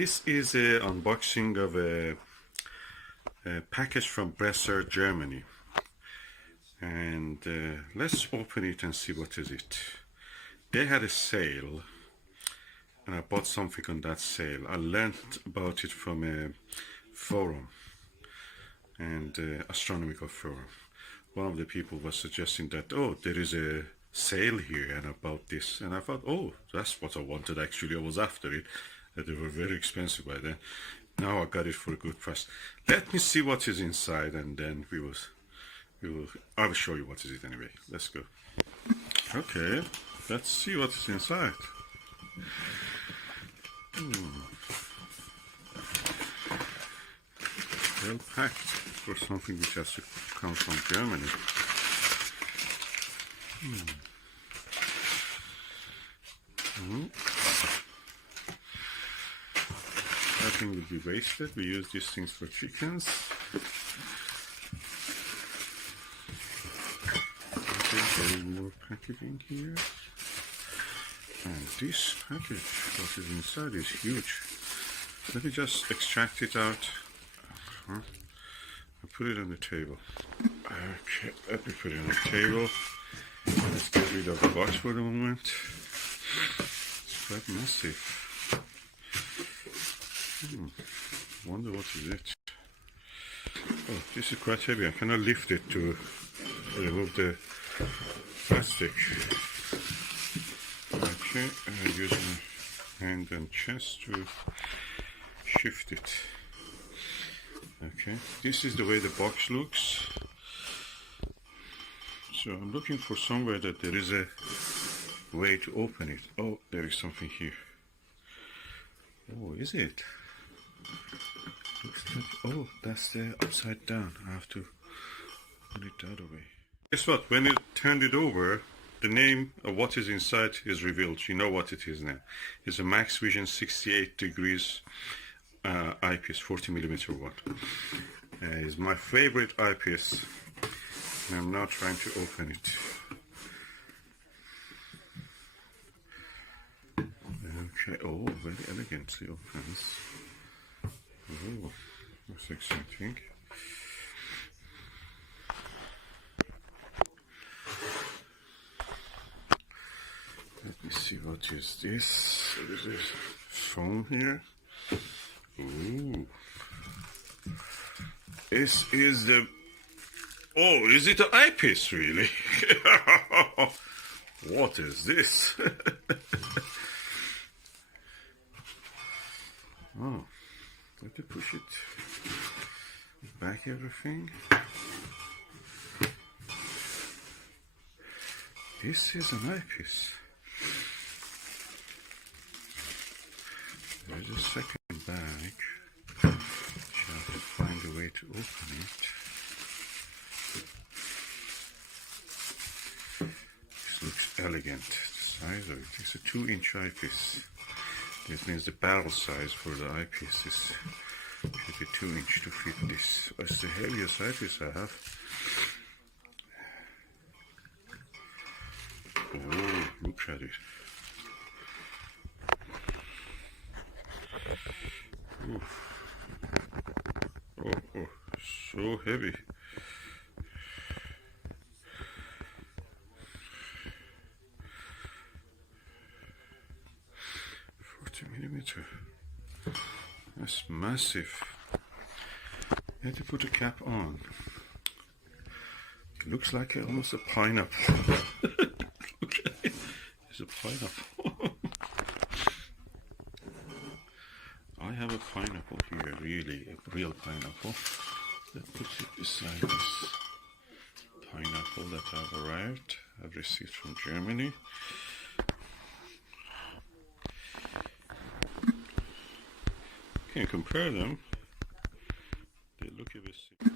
This is an unboxing of a package from Bresser, Germany. And let's open it and see what is it. They had a sale and I bought something on that sale. I learned about it from a forum, and astronomical forum. One of the people was suggesting that, oh, there is a sale here and about this, and I thought, oh, that's what I wanted. Actually, I was after it. They were very expensive by then. Now I got it for a good price. Let me see what is inside, and then I will show you what is it anyway. Let's go. Okay, let's see what is inside. Well packed for something which has to come from Germany. Nothing will be wasted. We use these things for chickens. Okay, more packaging here. And this package, what is inside, is huge. Let me just extract it out. And put it on the table. Okay, let me put it on the table. Let's get rid of the box for the moment. It's quite massive. Wonder what is it. Oh, this is quite heavy. I cannot lift it to remove the plastic. Okay, I use my hand and chest to shift it. Okay, this is the way the box looks. So I'm looking for somewhere that there is a way to open it. Oh, there is something here. Oh, is it? Looks like, oh, that's the upside down. I have to put it the other way. Guess what? When you turn it over, the name of what is inside is revealed. You know what it is now. It's a Maxvision 68 degrees eyepiece, 40mm wide. It's my favorite eyepiece, and I'm now trying to open it. Okay, oh, very elegantly opens. Oh, that's exciting. Let me see, what is this? There is a phone here. Ooh. This is the... Oh, is it an eyepiece, really? What is this? Oh, let me push it back, everything. This is an eyepiece. There's a second bag. I have to find a way to open it. This looks elegant. The size of it. It's a 2-inch eyepiece. This means the barrel size for the eyepiece is should be 2-inch to fit this. It's the heaviest eyepiece I have. Oh, look at it. Oof. Oh, so heavy. Millimeter. That's massive. You have to put a cap on. It looks like almost a pineapple. Look at it. It's a pineapple. I have a pineapple here, really, a real pineapple. Let's put it beside this pineapple that I've arrived. I've received from Germany. Can compare them. They look a bit sick.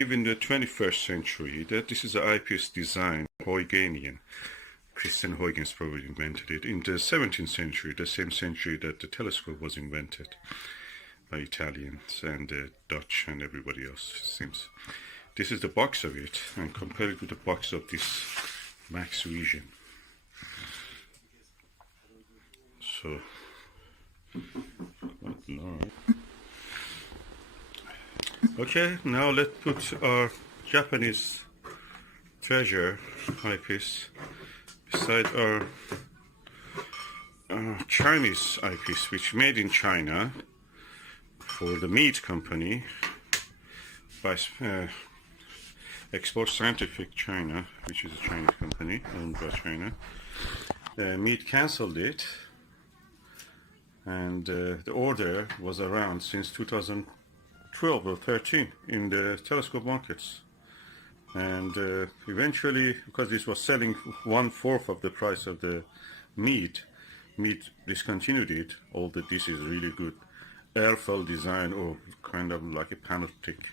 In the 21st century, that this is an eyepiece design, Huygens. Christian Huygens probably invented it in the 17th century, the same century that the telescope was invented by Italians and the Dutch and everybody else, it seems. This is the box of it, and compare it with the box of this Maxvision. So, quite large. Okay, now let's put our Japanese treasure eyepiece beside our Chinese eyepiece, which made in China for the meat company by Export Scientific China, which is a Chinese company owned by China. Meat cancelled it, and the order was around since 2012 or 13 in the telescope markets. And eventually, because this was selling 1/4 of the price of the meat discontinued it. Although this is really good airfoil design, or kind of like a Panoptic.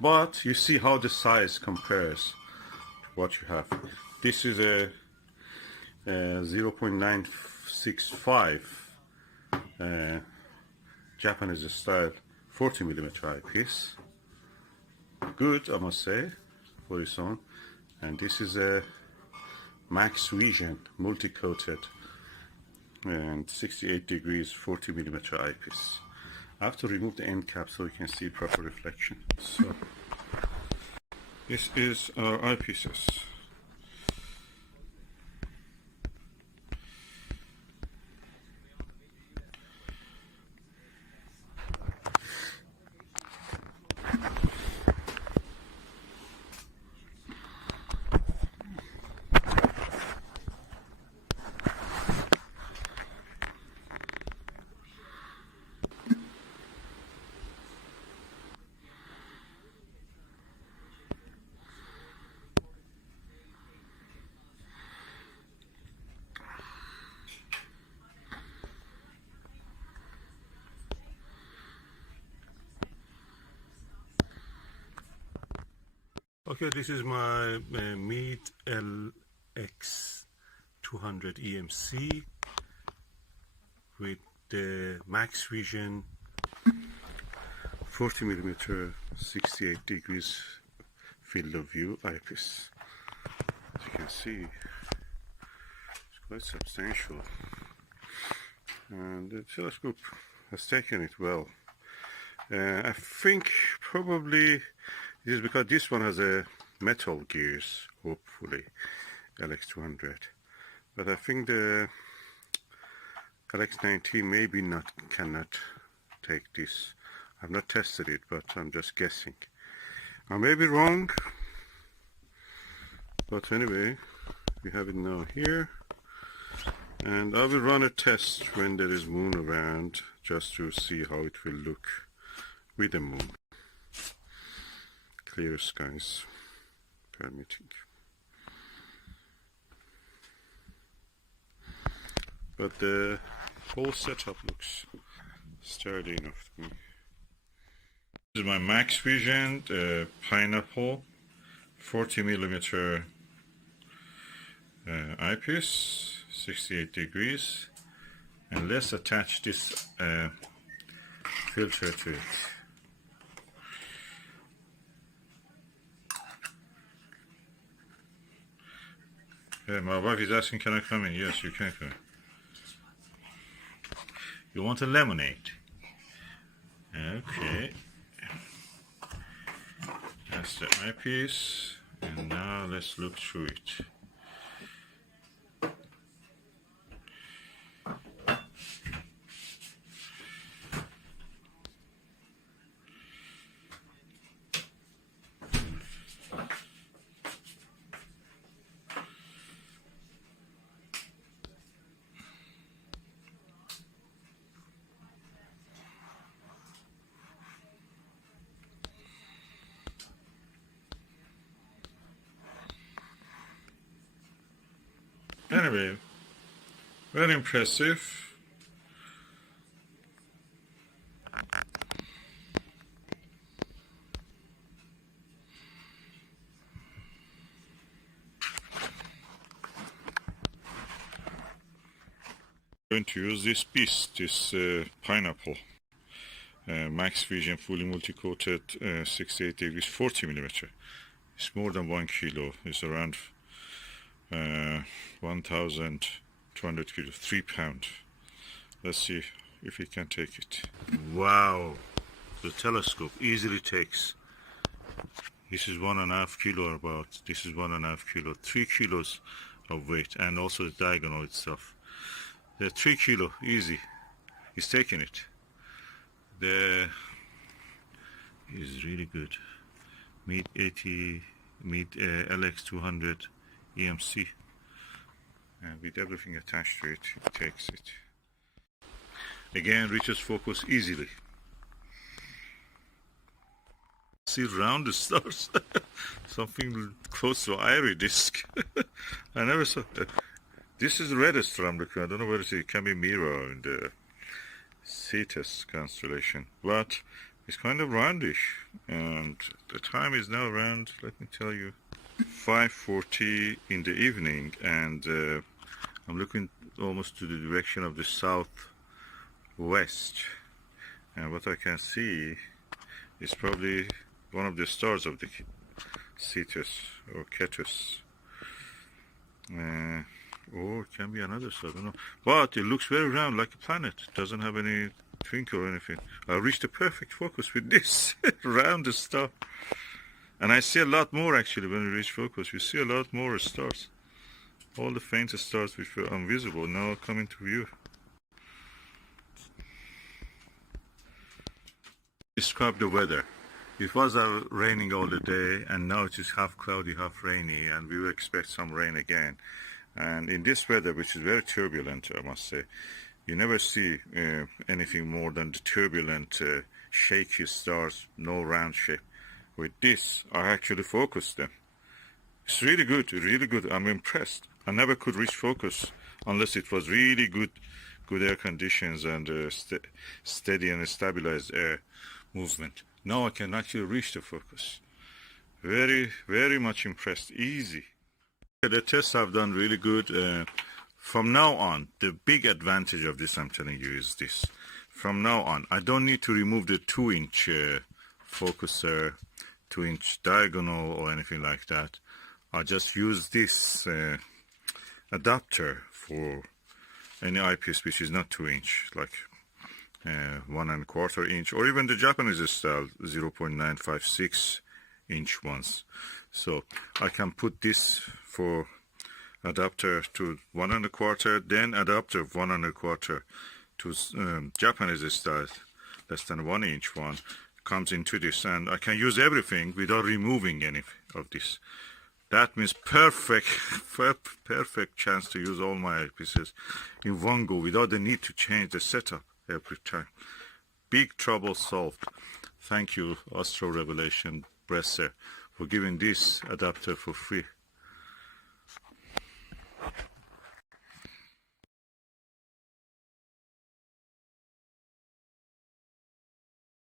But you see how the size compares to what you have. This is a 0.965 Japanese style 40mm eyepiece. Good, I must say, for its own. And this is a Maxvision multi-coated and 68 degrees 40mm eyepiece. I have to remove the end cap so you can see proper reflection. So this is our eyepieces. Okay, this is my Meet LX 200 EMC with the Maxvision 40mm 68 degrees field of view eyepiece. As you can see, it's quite substantial, and the telescope has taken it well. I think probably it is because this one has a metal gears, hopefully, LX200. But I think the LX90 maybe cannot take this. I've not tested it, but I'm just guessing. I may be wrong, but anyway, we have it now here. And I will run a test when there is moon around, just to see how it will look with the moon. Clear skies permitting. But the whole setup looks sturdy enough to me. This is my Maxvision, the Pineapple 40mm eyepiece, 68 degrees. And let's attach this filter to it. My wife is asking, can I come in? Yes, you can come in. You want a lemonade? Okay. That's the eyepiece, and now let's look through it. Anyway, very impressive. Going to use this piece, this pineapple Maxvision fully multi-coated 68 degrees 40 millimeter. It's more than 1 kilo. It's around 1,200 kilos, 3 pounds. Let's see if it can take it. Wow, the telescope easily takes. This is 1.5 kilo about. This is 1.5 kilo, 3 kilos of weight, and also the diagonal itself. The 3 kilo easy. He's taking it. The is really good. Meet 80, meet LX200 EMC, and with everything attached to it, it takes it. Again, reaches focus easily. See round the stars, something close to iris disk. I never saw that. This is the reddest from the. I don't know whether it can be mirror in the Cetus constellation, but it's kind of roundish, and the time is now around, let me tell you, 5:40 in the evening, and I'm looking almost to the direction of the southwest, and what I can see is probably one of the stars of the Cetus or Cetus. Or it can be another star, I don't know. But it looks very round, like a planet. It doesn't have any twinkle or anything. I reached the perfect focus with this round the star. And I see a lot more actually when we reach focus. We see a lot more stars. All the faintest stars which were invisible now come into view. Describe the weather. It was raining all the day, and now it is half cloudy, half rainy, and we will expect some rain again. And in this weather, which is very turbulent, I must say, you never see anything more than the turbulent, shaky stars, no round shape. With this, I actually focused them. It's really good, really good. I'm impressed. I never could reach focus unless it was really good air conditions and steady and stabilized air movement. Now I can actually reach the focus. Very, very much impressed. Easy. The tests have done really good. From now on, the big advantage of this, I'm telling you, is this. From now on, I don't need to remove the 2-inch focuser, 2-inch diagonal or anything like that. I just use this adapter for any eyepiece which is not 2-inch, like 1.25 inch, or even the Japanese style 0.956 inch ones. So I can put this for adapter to 1.25, then adapter 1.25 to Japanese style, less than 1 inch one, comes into this, and I can use everything without removing any of this. That means perfect chance to use all my eyepieces in one go without the need to change the setup every time. Big trouble solved. Thank you, Astro Revelation Bresser, for giving this adapter for free.